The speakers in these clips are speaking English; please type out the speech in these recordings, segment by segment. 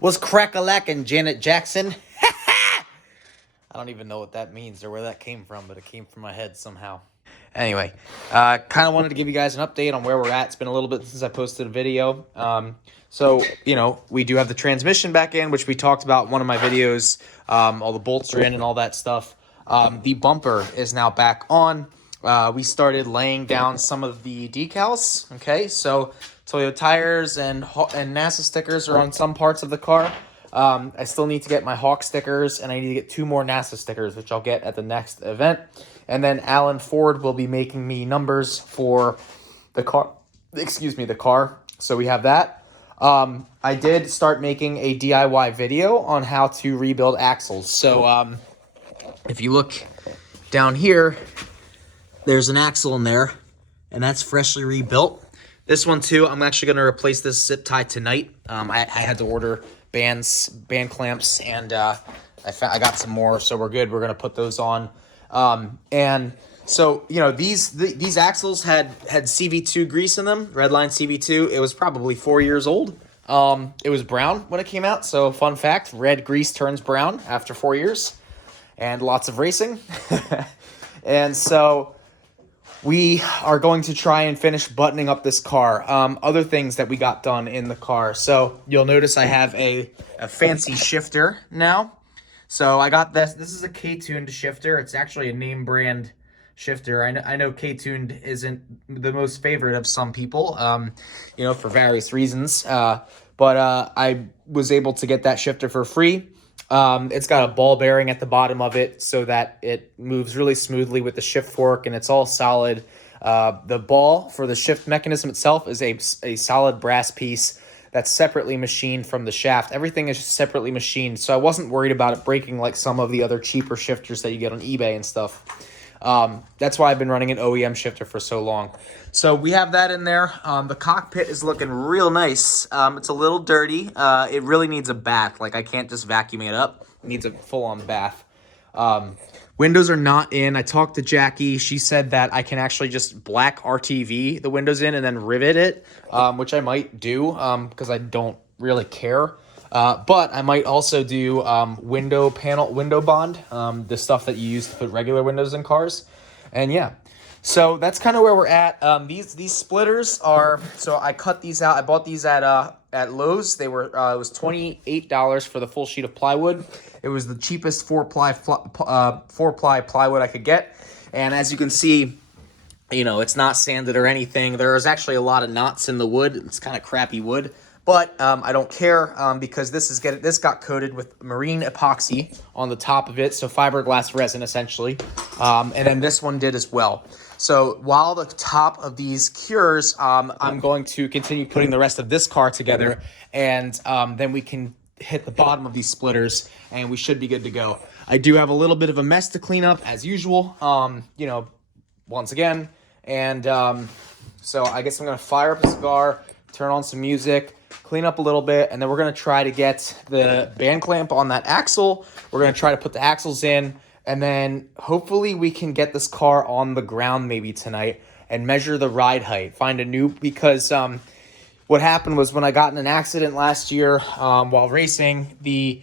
Was crack-a-lackin', Janet Jackson? I don't even know what that means or where that came from, but it came from my head somehow. Anyway, kind of wanted to give you guys an update on where we're at. It's been a little bit since I posted a video. So, we do have the transmission back in, which we talked about in one of my videos. All the bolts are in and all that stuff. The bumper is now back on. We started laying down some of the decals. Okay, so Toyota tires and NASA stickers are on some parts of the car. I still need to get my Hawk stickers, and I need to get 2 more NASA stickers, which I'll get at the next event. And then Alan Ford will be making me numbers for the car. The car. So we have that. I did start making a DIY video on how to rebuild axles. So if you look down here, there's an axle in there, and that's freshly rebuilt. This one too, I'm actually going to replace this zip tie tonight. I had to order band clamps, and I got some more, so we're good. We're going to put those on. And so, these axles had CV2 grease in them, Redline CV2. It was probably 4 years old. It was brown when it came out. So fun fact, red grease turns brown after 4 years and lots of racing. And so we are going to try and finish buttoning up this car. Other things that we got done in the car. So you'll notice I have a fancy shifter now. So I got this. This is a K-tuned shifter. It's actually a name brand shifter. I know K-tuned isn't the most favorite of some people, for various reasons. But I was able to get that shifter for free. It's got a ball bearing at the bottom of it so that it moves really smoothly with the shift fork, and it's all solid. The ball for the shift mechanism itself is a solid brass piece that's separately machined from the shaft. Everything is separately machined, so I wasn't worried about it breaking like some of the other cheaper shifters that you get on eBay and stuff. That's why I've been running an OEM shifter for so long. So we have that in there. The cockpit is looking real nice. It's a little dirty. It really needs a bath. Like, I can't just vacuum it up. It needs a full-on bath. Windows are not in. I talked to Jackie. She said that I can actually just black RTV the windows in and then rivet it, which I might do because I don't really care. But I might also do window bond, the stuff that you use to put regular windows in cars. And yeah, so that's kind of where we're at. These splitters are, so I cut these out. I bought these at Lowe's. They were, it was $28 for the full sheet of plywood. It was the cheapest four-ply plywood I could get. And as you can see, it's not sanded or anything. There's actually a lot of knots in the wood. It's kind of crappy wood. But I don't care because this got coated with marine epoxy on the top of it, so fiberglass resin essentially, and then this one did as well. So while the top of these cures, I'm going to continue putting the rest of this car together, and then we can hit the bottom of these splitters, and we should be good to go. I do have a little bit of a mess to clean up as usual, once again, and so I guess I'm gonna fire up a cigar, turn on some music, clean up a little bit, and then we're going to try to get the band clamp on that axle. We're going to try to put the axles in, and then hopefully we can get this car on the ground maybe tonight and measure the ride height. Find a new, because what happened was when I got in an accident last year while racing, the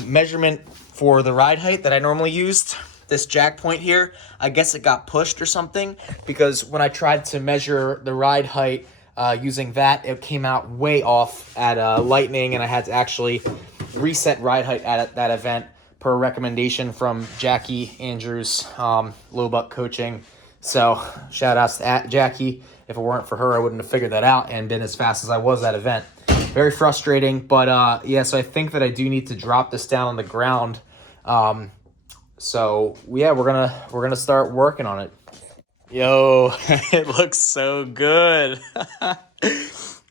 measurement for the ride height that I normally used, this jack point here, I guess it got pushed or something, because when I tried to measure the ride height using that, it came out way off at Lightning, and I had to actually reset ride height at that event per recommendation from Jackie Andrews, Low Buck Coaching. So shout outs to Jackie. If it weren't for her, I wouldn't have figured that out and been as fast as I was that event. Very frustrating, but yeah, so I think that I do need to drop this down on the ground. So yeah, we're gonna start working on it. Yo, it looks so good.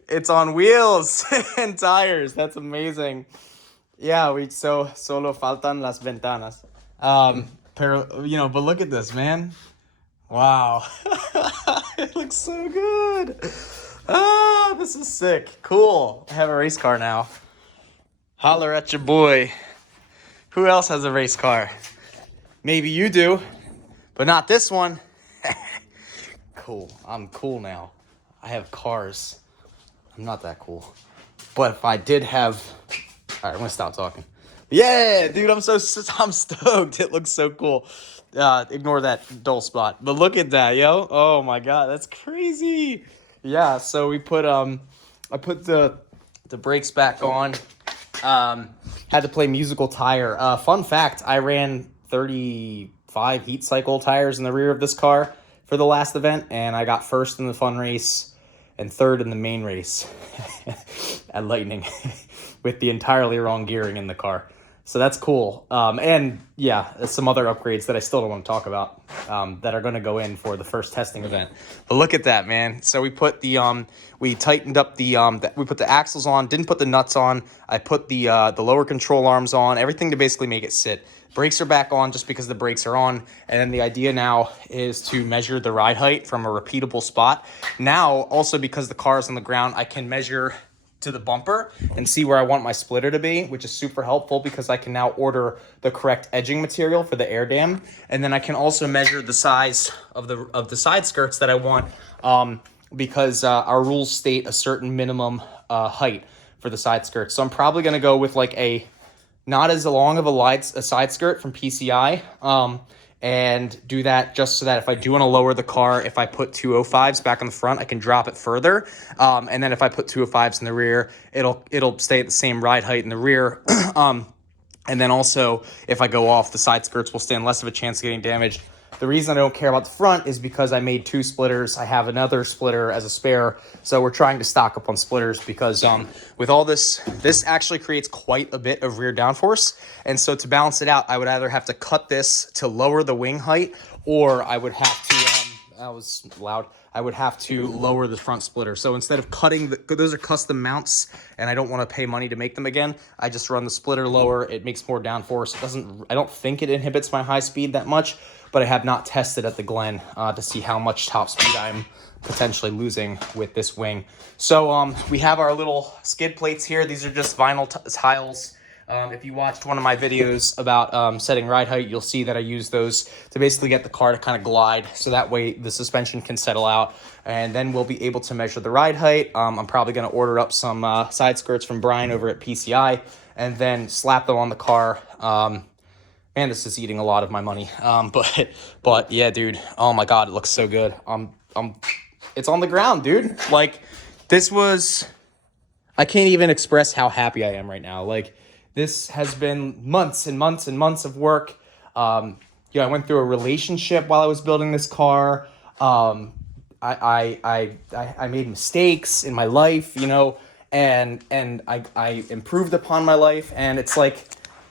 It's on wheels and tires. That's amazing. Yeah, solo faltan las ventanas. But look at this, man. Wow. It looks so good. This is sick. Cool. I have a race car now. Holler at your boy. Who else has a race car? Maybe you do, but not this one. Cool. I'm cool now. I have cars. I'm not that cool. But if I did have All right, I'm gonna stop talking. Yeah, dude, I'm stoked. It looks so cool. Ignore that dull spot, but look at that, yo. Oh my god, that's crazy. Yeah, so we put I put the brakes back on. Had to play musical tire. Fun fact: I ran 35 heat cycle tires in the rear of this car for the last event, and I got first in the fun race and third in the main race at Lightning with the entirely wrong gearing in the car. So that's cool. And yeah, some other upgrades that I still don't want to talk about that are going to go in for the first testing event. But look at that, man. So we put the we tightened up we put the axles on, didn't put the nuts on. I put the lower control arms on, everything to basically make it sit. Brakes are back on just because the brakes are on. And then the idea now is to measure the ride height from a repeatable spot. Now, also because the car is on the ground, I can measure to the bumper and see where I want my splitter to be, which is super helpful because I can now order the correct edging material for the air dam. And then I can also measure the size of the side skirts that I want because our rules state a certain minimum height for the side skirts. So I'm probably going to go with like a not as long of a side skirt from PCI, and do that just so that if I do want to lower the car, if I put 205s back on the front, I can drop it further. And then if I put 205s in the rear, it'll stay at the same ride height in the rear. And then also, if I go off, the side skirts will stand less of a chance of getting damaged. The reason I don't care about the front is because I made 2 splitters. I have another splitter as a spare, so we're trying to stock up on splitters because with all this actually creates quite a bit of rear downforce. And so to balance it out, I would either have to cut this to lower the wing height, or I would have to, that was loud, I would have to lower the front splitter. So instead of cutting, those are custom mounts, and I don't want to pay money to make them again. I just run the splitter lower. It makes more downforce. I don't think it inhibits my high speed that much, but I have not tested at the Glen to see how much top speed I'm potentially losing with this wing. So we have our little skid plates here. These are just vinyl tiles. If you watched one of my videos about setting ride height, you'll see that I use those to basically get the car to kind of glide, so that way the suspension can settle out, and then we'll be able to measure the ride height. I'm probably going to order up some side skirts from Brian over at PCI, and then slap them on the car. Man, this is eating a lot of my money. But yeah, dude. Oh my God, it looks so good. It's on the ground, dude. Like, I can't even express how happy I am right now. Like, this has been months and months and months of work. I went through a relationship while I was building this car. I made mistakes in my life, and I improved upon my life, and it's like,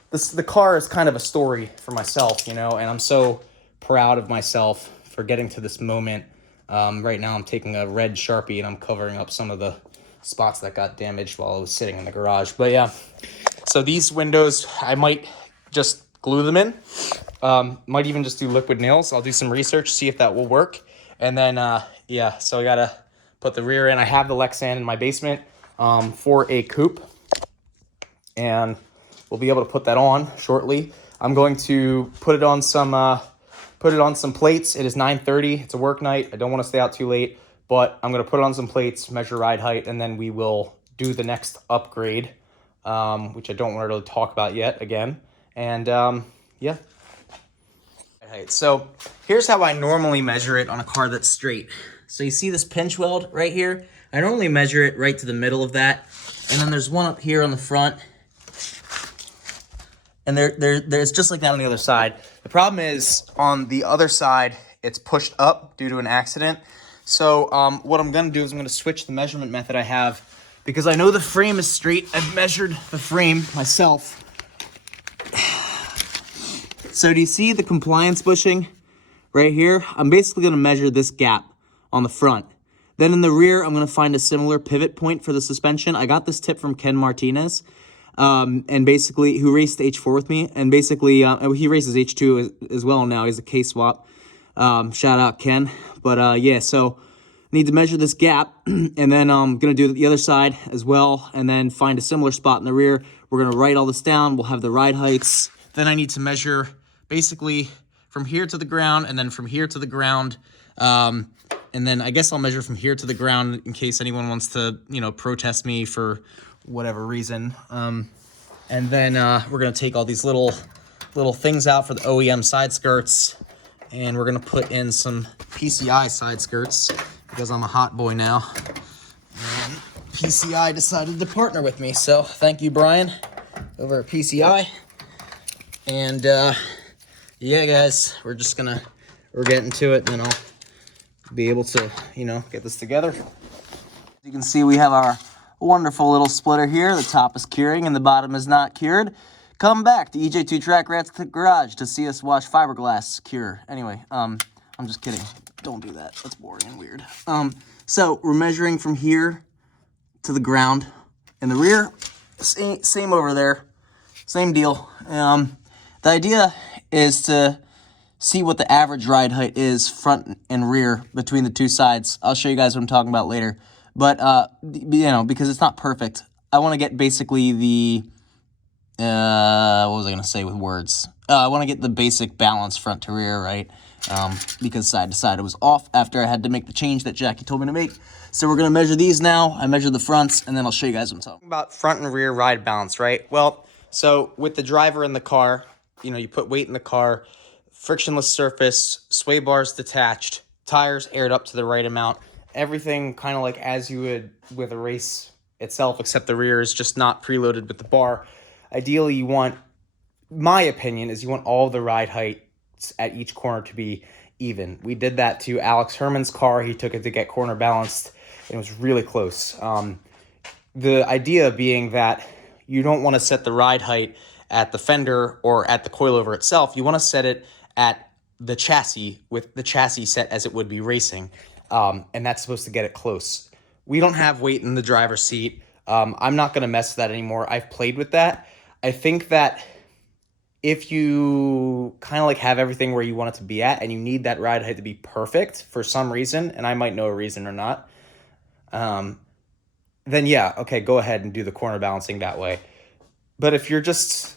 the car is kind of a story for myself, and I'm so proud of myself for getting to this moment. Right now I'm taking a red Sharpie and I'm covering up some of the spots that got damaged while I was sitting in the garage. But yeah, so these windows, I might just glue them in. Might even just do liquid nails. I'll do some research, see if that will work. And then, so I gotta put the rear in. I have the Lexan in my basement for a coupe, and we'll be able to put that on shortly. I'm going to put it on some plates. It is 9:30. It's a work night. I don't want to stay out too late, but I'm going to put it on some plates, measure ride height, and then we will do the next upgrade, which I don't want to really talk about yet again. And yeah. Right, so here's how I normally measure it on a car that's straight. So you see this pinch weld right here? I normally measure it right to the middle of that. And then there's one up here on the front. And there's just like that on the other side. The problem is on the other side, it's pushed up due to an accident. So what I'm gonna do is I'm gonna switch the measurement method I have, because I know the frame is straight. I've measured the frame myself. So do you see the compliance bushing right here? I'm basically gonna measure this gap on the front. Then in the rear, I'm gonna find a similar pivot point for the suspension. I got this tip from Ken Martinez. And basically, who raced H4 with me, and basically, he races H2 as well now. He's a K-swap. Shout out Ken. But yeah, so need to measure this gap, and then I'm gonna do the other side as well, and then find a similar spot in the rear. We're gonna write all this down. We'll have the ride heights. Then I need to measure basically from here to the ground, and then from here to the ground. And then I guess I'll measure from here to the ground in case anyone wants to, protest me for whatever reason. And then we're going to take all these little things out for the OEM side skirts. And we're going to put in some PCI side skirts because I'm a hot boy now. And PCI decided to partner with me. So thank you, Brian, over at PCI. And yeah, guys, we're getting to it, and then I'll be able to, get this together. You can see we have our wonderful little splitter here. The top is curing and the bottom is not cured. Come back to EJ2 Track Rats Garage to see us watch fiberglass cure. Anyway, I'm just kidding. Don't do that. That's boring and weird. So we're measuring from here to the ground. In the rear, same over there. Same deal. The idea is to see what the average ride height is front and rear between the two sides. I'll show you guys what I'm talking about later. But, because it's not perfect, I want to get basically the, what was I going to say with words? I want to get the basic balance front to rear, right? Because side to side it was off after I had to make the change that Jackie told me to make. So we're going to measure these now. I measured the fronts, and then I'll show you guys what I'm talking about. Front and rear ride balance, right? Well, so with the driver in the car, you put weight in the car, frictionless surface, sway bars detached, tires aired up to the right amount, everything kind of like as you would with a race itself, except the rear is just not preloaded with the bar. Ideally, you want, my opinion is you want all of the ride heights at each corner to be even. We did that to Alex Herman's car. He took it to get corner balanced, and it was really close. The idea being that you don't want to set the ride height at the fender or at the coilover itself. You want to set it at the chassis with the chassis set as it would be racing. And that's supposed to get it close. We don't have weight in the driver's seat. I'm not going to mess with that anymore. I've played with that. I think that if you kind of like have everything where you want it to be at and you need that ride height to be perfect for some reason, and I might know a reason or not, then yeah, okay, go ahead and do the corner balancing that way. But if you're just,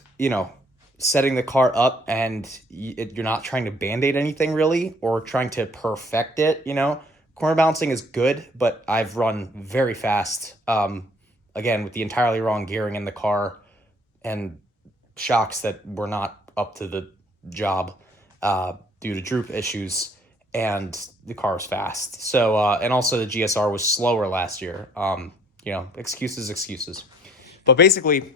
setting the car up and you're not trying to band-aid anything really or trying to perfect it, corner balancing is good, but I've run very fast, again, with the entirely wrong gearing in the car and shocks that were not up to the job due to droop issues, and the car was fast. So, and also the GSR was slower last year. Excuses. But basically,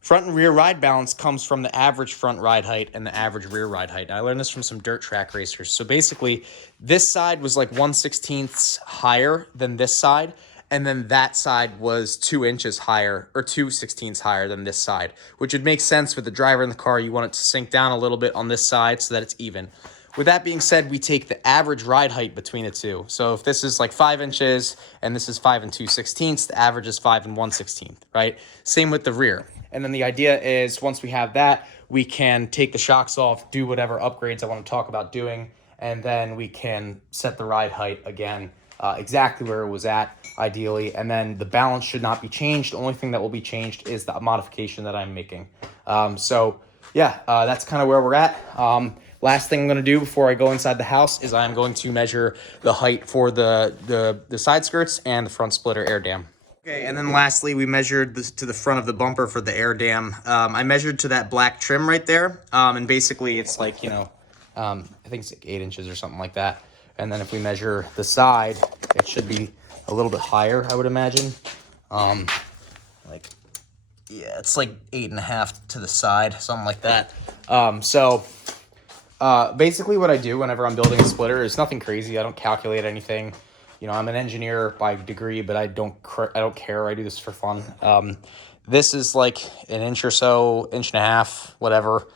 front and rear ride balance comes from the average front ride height and the average rear ride height. I learned this from some dirt track racers. So basically, this side was like 1/16 higher than this side, and then that side was 2 inches higher, or 2/16 higher than this side, which would make sense with the driver in the car. You want it to sink down a little bit on this side so that it's even. With that being said, we take the average ride height between the two. So if this is like 5 inches and this is 5 2/16, the average is 5 1/16, right? Same with the rear. And then the idea is once we have that, we can take the shocks off, do whatever upgrades I want to talk about doing, and then we can set the ride height again exactly where it was at, ideally. And then the balance should not be changed. The only thing that will be changed is the modification that I'm making. That's kind of where we're at. Last thing I'm going to do before I go inside the house is I'm going to measure the height for the side skirts and the front splitter air dam. Okay, and then lastly, we measured this to the front of the bumper for the air dam. I measured to that black trim right there, and basically it's like, I think it's like 8 inches or something like that. And then if we measure the side, it should be a little bit higher, I would imagine. It's like 8.5 to the side, something like that. Basically what I do whenever I'm building a splitter is nothing crazy. I don't calculate anything. I'm an engineer by degree, but I don't care. I do this for fun. This is like 1 inch or so, 1.5 inches, whatever.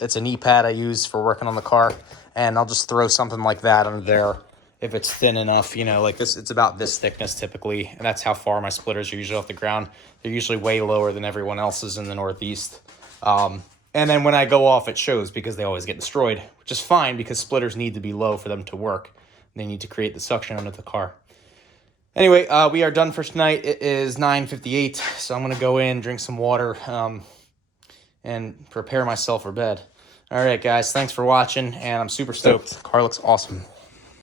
It's a knee pad I use for working on the car, and I'll just throw something like that under there if it's thin enough, like this. It's about this thickness typically, and that's how far my splitters are usually off the ground. They're usually way lower than everyone else's in the Northeast. And then when I go off, it shows because they always get destroyed, which is fine because splitters need to be low for them to work. They need to create the suction under the car. Anyway, we are done for tonight. It is 9:58, so I'm going to go in, drink some water, and prepare myself for bed. All right, guys, thanks for watching, and I'm super stoked. The car looks awesome.